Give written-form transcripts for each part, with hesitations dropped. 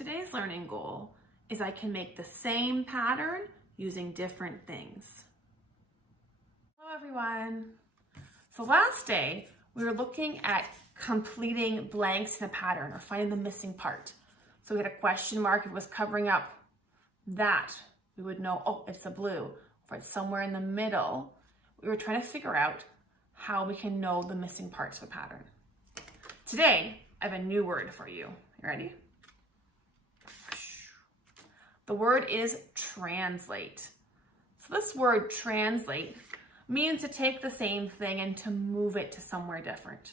Today's learning goal is I can make the same pattern using different things. Hello everyone. So last day we were looking at completing blanks in a pattern or finding the missing part. So we had a question mark, it was covering up that. We would know, oh, it's the blue, or it's somewhere in the middle. We were trying to figure out how we can know the missing parts of a pattern. Today, I have a new word for you. You ready? The word is translate. So this word translate means to take the same thing and to move it to somewhere different.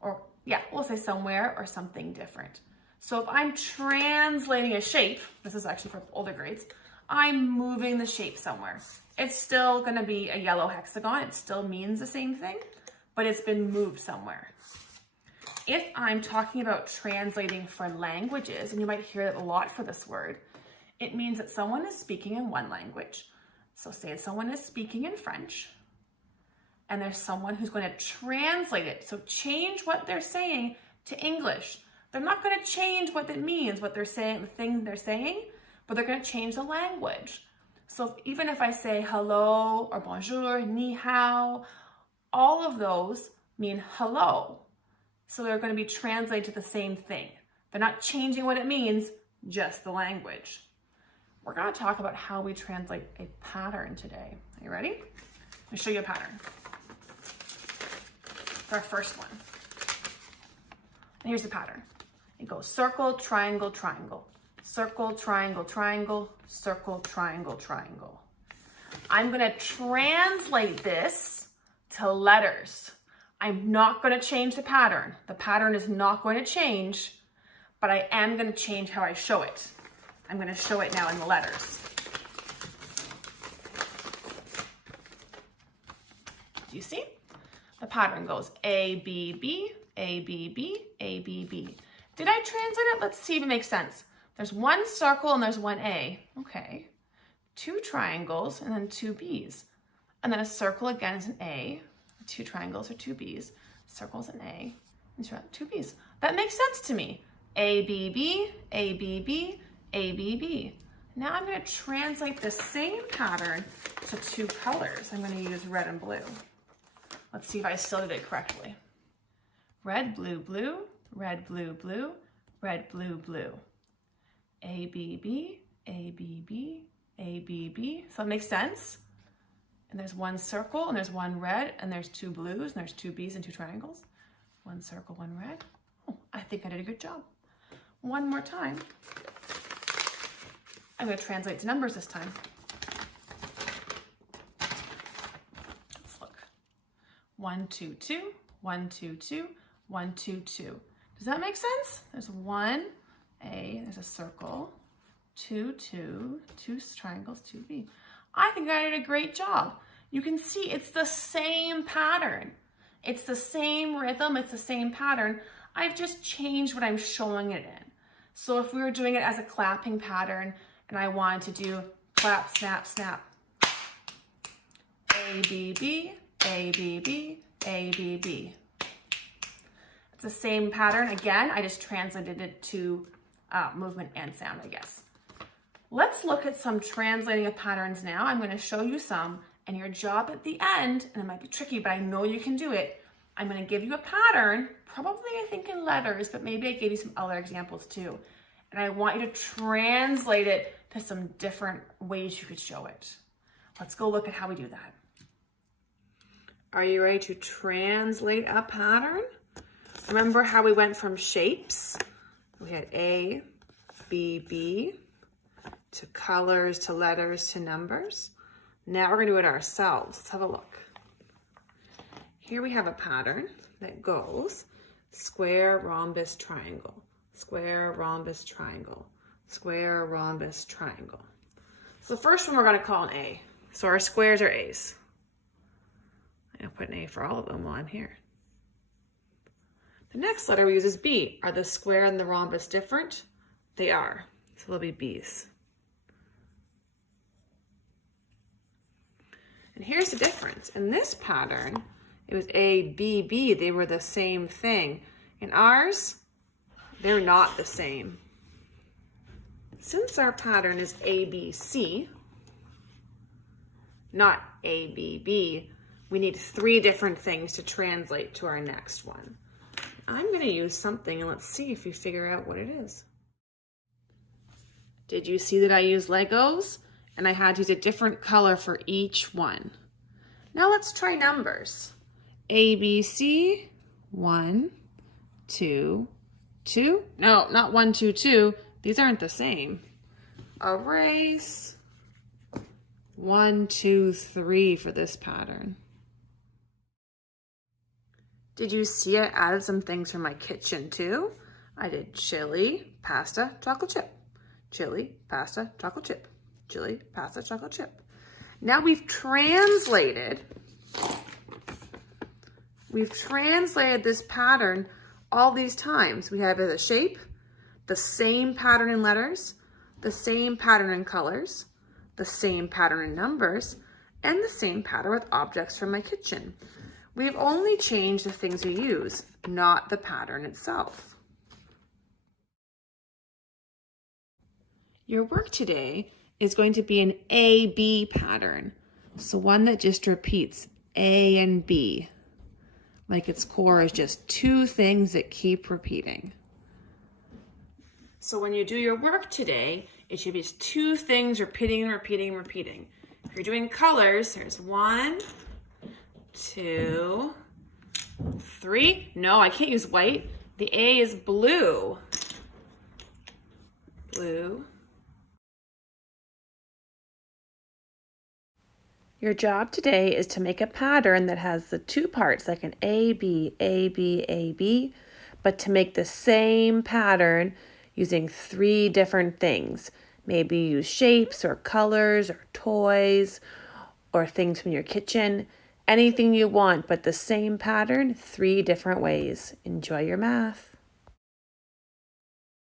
Or yeah, we'll say somewhere or something different. So if I'm translating a shape, this is actually for older grades, I'm moving the shape somewhere. It's still gonna be a yellow hexagon. It still means the same thing, but it's been moved somewhere. If I'm talking about translating for languages, and you might hear it a lot for this word, it means that someone is speaking in one language. So say someone is speaking in French, and there's someone who's going to translate it. So change what they're saying to English. They're not going to change what it means, what they're saying, the thing they're saying, but they're going to change the language. So even if I say hello or bonjour, ni hao, all of those mean hello. So they're going to be translated to the same thing. They're not changing what it means, just the language. We're going to talk about how we translate a pattern today. Are you ready? Let me show you a pattern. For our first one. And here's the pattern. It goes circle, triangle, triangle. Circle, triangle, triangle. Circle, triangle, triangle. I'm going to translate this to letters. I'm not going to change the pattern. The pattern is not going to change, but I am going to change how I show it. I'm going to show it now in the letters. Do you see? The pattern goes A, B, B, A, B, B, A, B, B. Did I translate it? Let's see if it makes sense. There's one circle and there's one A. Okay. Two triangles and then two B's. And then a circle again is an A. Two triangles or two B's. Circles an A and two B's. That makes sense to me. A, B, B, A, B, B, A, B, B. Now I'm going to translate the same pattern to two colors. I'm going to use red and blue. Let's see if I still did it correctly. Red, blue, blue, red, blue, blue, red, blue, blue. A, B, B, A, B, B, A, B, B. So that makes sense. And there's one circle and there's one red and there's two blues and there's two B's and two triangles. One circle, one red. Oh, I think I did a good job. One more time. I'm going to translate to numbers this time. Let's look. 1, 2, 2, 1, 2, 2, 1, 2, 2. Does that make sense? There's one A, there's a circle, 2, 2, two triangles, 2 B. I think I did a great job. You can see it's the same pattern. It's the same rhythm, it's the same pattern. I've just changed what I'm showing it in. So if we were doing it as a clapping pattern and I wanted to do clap, snap, snap. A, B, B, A, B, B, A, B, B. It's the same pattern. Again, I just translated it to movement and sound, I guess. Let's look at some translating of patterns now. I'm going to show you some, and your job at the end, and it might be tricky, but I know you can do it. I'm going to give you a pattern, probably I think in letters, but maybe I gave you some other examples too. And I want you to translate it to some different ways you could show it. Let's go look at how we do that. Are you ready to translate a pattern? Remember how we went from shapes? We had A, B, B, to colors, to letters, to numbers. Now we're going to do it ourselves. Let's have a look. Here we have a pattern that goes square, rhombus, triangle, square, rhombus, triangle, square, rhombus, triangle. So the first one we're going to call an A. So our squares are A's. I'll put an A for all of them while I'm here. The next letter we use is B. Are the square and the rhombus different? They are. So they'll be B's. And here's the difference. In this pattern, it was A, B, B. They were the same thing. In ours, they're not the same. Since our pattern is ABC, not ABB, we need 3 different things to translate to our next one. I'm going to use something and let's see if you figure out what it is. Did you see that I used Legos? And I had to use a different color for each one. Now let's try numbers. ABC, 1, 2, 2. No, not 1, 2, 2. These aren't the same. Erase. 1, 2, 3 for this pattern. Did you see I added some things from my kitchen too? I did chili, pasta, chocolate chip. Chili, pasta, chocolate chip. Chili, pasta, chocolate chip. Now we've translated this pattern all these times. We have a shape, the same pattern in letters, the same pattern in colors, the same pattern in numbers, and the same pattern with objects from my kitchen. We've only changed the things we use, not the pattern itself. Your work today is going to be an A-B pattern. So one that just repeats A and B. Like its core is just 2 things that keep repeating. So when you do your work today, it should be 2 things repeating and repeating and repeating. If you're doing colors, there's 1, 2, 3. No, I can't use white. The A is blue. Blue. Your job today is to make a pattern that has the 2 parts, like an A, B, A, B, A, B, but to make the same pattern using 3 different things. Maybe use shapes or colors or toys or things from your kitchen. Anything you want, but the same pattern, 3 different ways. Enjoy your math.